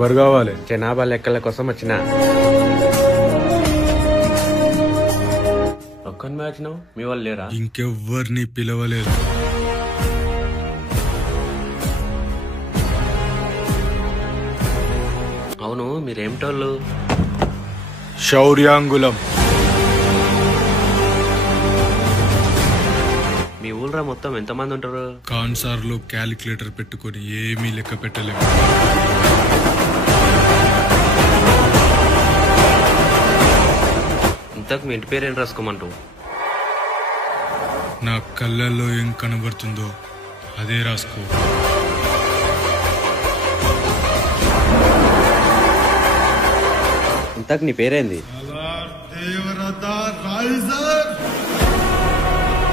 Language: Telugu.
ఎవరు కావాలి? జనాభా లెక్కల కోసం వచ్చిన. ఒక్కని వచ్చినావు, మీ వాళ్ళు లేరా? ఇంకెవ్వరిని పిలవలేదు. అవును, మీరేమిటోళ్ళు? శౌర్యాంగులం. మీ ఊళ్ళో మొత్తం ఎంతమంది ఉంటారు? కాన్సార్లో క్యాలిక్యులేటర్ పెట్టుకొని ఏమీ లెక్క పెట్టలేము. ఇంతకు మీ ఇంటి పేరు ఏం రాసుకోమంటావు? నా కళ్ళల్లో ఏం కనబడుతుందో అదే రాసుకో. ఇంతకు నీ పేరేంది? దేవరథ రైజర్.